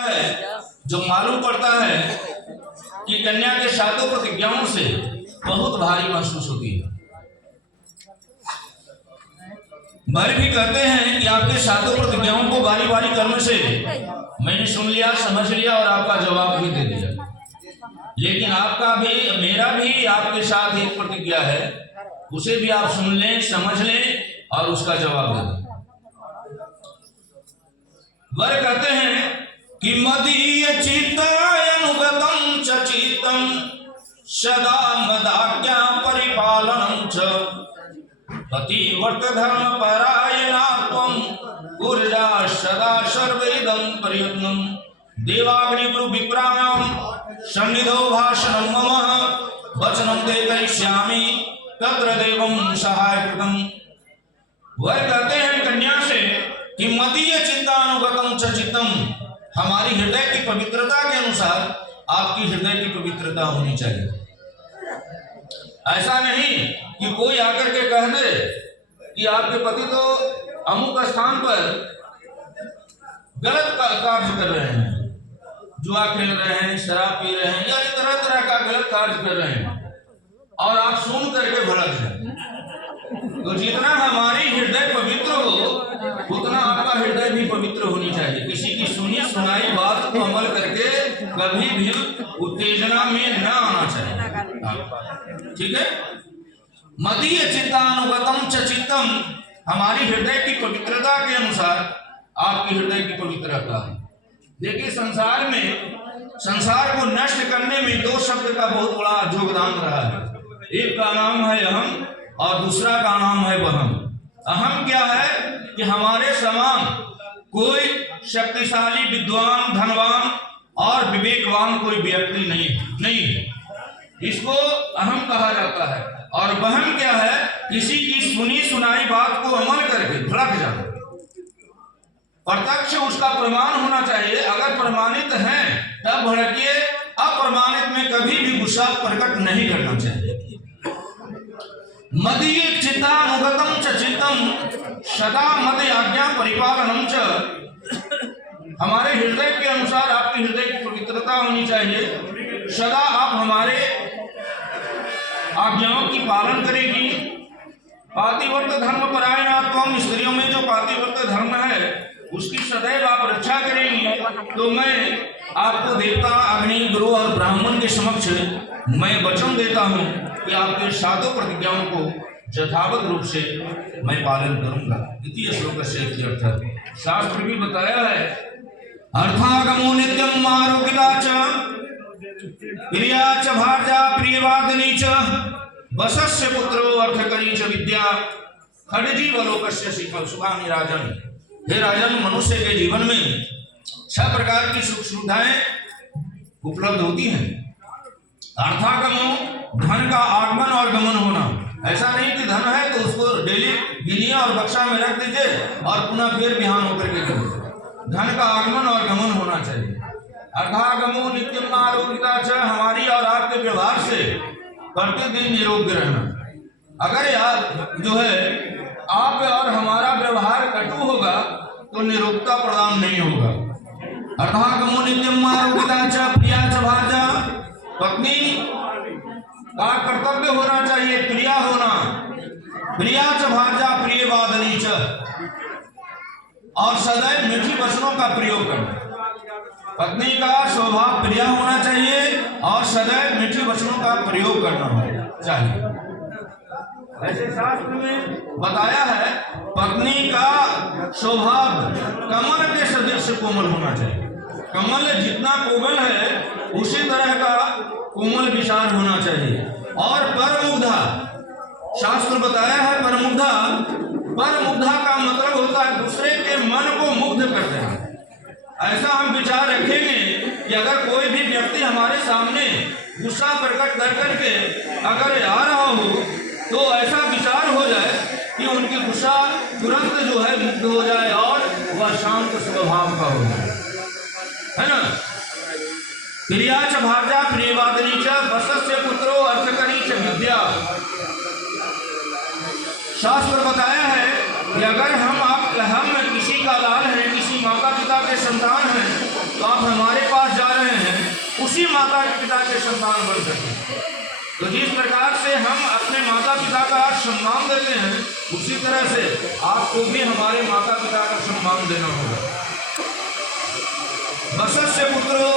है जो मालूम पड़ता है कि कन्या के सातों प्रतिज्ञाओं से बहुत भारी महसूस होती है। वर भी कहते हैं कि आपके सातों प्रतिज्ञाओं को बारी बारी कर्म से मैंने सुन लिया, समझ लिया और आपका जवाब भी दे दिया, लेकिन आपका भी मेरा भी आपके साथ एक प्रतिज्ञा है, उसे भी आप सुन लें, समझ लें और उसका जवाब दे दें। वर कहते हैं कि मदीय चित्तानुगतं च चित्तं सदा मदाज्ञा परिपालनं च पतिव्रत धर्म परायणा त्वं ऊर्जा सदा सर्वेदं प्रयत्नं देवाग्नि गुरु विप्राणां सन्निधौ भाषणं मम वचनं ते करिष्यामि तत्र देवं सहायकृतं। वह कहते हैं कन्या से कि मदीय चित्तानुगतं च चित्तं, हमारी हृदय की पवित्रता के अनुसार आपकी हृदय की पवित्रता होनी चाहिए। ऐसा नहीं कि कोई आकर के कह दे कि आपके पति तो अमुक स्थान पर गलत कार्य कर रहे हैं, जुआ खेल रहे हैं, शराब पी रहे हैं या तरह तरह का गलत कार्य कर रहे हैं और आप सुन करके भड़क जाए। तो जितना हमारी हृदय पवित्र हो उतना आपका हृदय भी पवित्र होनी चाहिए। किसी की सुनी सुनाई बात को अमल करके कभी भी उत्तेजना में न आना चाहिए। ठीक है। मदीय चित्तानुगतं च चित्तं, हमारी हृदय की पवित्रता के अनुसार आपकी हृदय की पवित्रता है। देखिए संसार को नष्ट करने में दो शब्द का बहुत बड़ा योगदान रहा है। एक का नाम है अहम और दूसरा का नाम है वहम। अहम क्या है कि हमारे समान कोई शक्तिशाली, विद्वान, धनवान और विवेकवान कोई व्यक्ति नहीं है, इसको अहम कहा जाता है। और वहम क्या है, किसी की सुनी सुनाई बात को अमल करके भड़क जाना। प्रत्यक्ष उसका प्रमाण होना चाहिए, अगर प्रमाणित है तब भड़किए, अप्रमाणित में कभी भी गुस्सा प्रकट नहीं करना चाहिए। मदीय चित्तानुगतं च चित्तं सदा मद आज्ञा परिपालनं च, हमारे हृदय के अनुसार आपकी हृदय की पवित्रता होनी चाहिए। सदा आप हमारे आज्ञाओं की पालन करेगी। पातिव्रत धर्म परायणा त्वं, स्त्रियों में जो पातिव्रत धर्म है उसकी सदैव आप रक्षा करेंगी। तो मैं आपको देवता, अग्नि, गुरु और ब्राह्मण के समक्ष मैं वचन देता हूँ कि आपके सातों प्रतिज्ञाओं को यथावत रूप से मैं पालन करूंगा। द्वितीय श्लोक से अर्थ है। शास्त्र भी बताया है, अर्थागमो नित्यम आरोग्यता च प्रिया च भार्या प्रियवादिनी च वशस्य पुत्रो अर्थकरी च विद्या खड्जीवलोकस्य सुखानि राजन। हे राजन, मनुष्य के जीवन में 6 प्रकार की सुख सुविधाएं उपलब्ध होती हैं। अर्थागमो, धन का आगमन और गमन होना। ऐसा नहीं कि धन है तो उसको डेली गिनिए और बक्सा में रख दीजिए और पुनः फिर बिहान होकर के गिनिए। धन का आगमन और गमन होना चाहिए। अर्थागमो नित्यम आरोग्यता च, हमारी और आपके व्यवहार से प्रतिदिन निरोग रहना। अगर यार जो है आप और हमारा व्यवहार कटु होगा तो निरोगता प्रदान नहीं होगा। अर्थागमो नित्यम आरोग्यता च प्रिया च भार्या, पत्नी का कर्तव्य होना चाहिए प्रिया होना। प्रिया च भार्या प्रियवादिनी च, और सदैव मीठी वचनों का प्रयोग करना। पत्नी का स्वभाव प्रिया होना चाहिए और सदैव मीठी वचनों का प्रयोग करना चाहिए। ऐसे शास्त्र में बताया है पत्नी का स्वभाव कमल के सदृश कोमल होना चाहिए। कमल जितना कोमल है उसी तरह का कोमल विचार होना चाहिए। और परमुग्धा, शास्त्र बताया है परमुग्धा का मतलब होता है दूसरे के मन को मुग्ध कर देना। ऐसा हम विचार रखेंगे कि अगर कोई भी व्यक्ति हमारे सामने गुस्सा प्रकट कर करके अगर आ रहा हो तो ऐसा विचार हो जाए कि उनकी गुस्सा तुरंत जो है मुक्त हो जाए और वह शांत स्वभाव का हो जाए, है ना। प्रिया च भार्या प्रियवादिनी च वशस्य पुत्रो अर्थकरी च विद्या। शास्त्र बताया है कि अगर हम किसी का लाल हैं, किसी माता पिता के संतान हैं तो आप हमारे पास जा रहे हैं उसी माता पिता के संतान बन सकें। तो जिस प्रकार से हम अपने माता पिता का आज सम्मान देते हैं, उसी तरह से आपको भी हमारे माता पिता का सम्मान देना होगा। वत्सस्य पुत्रो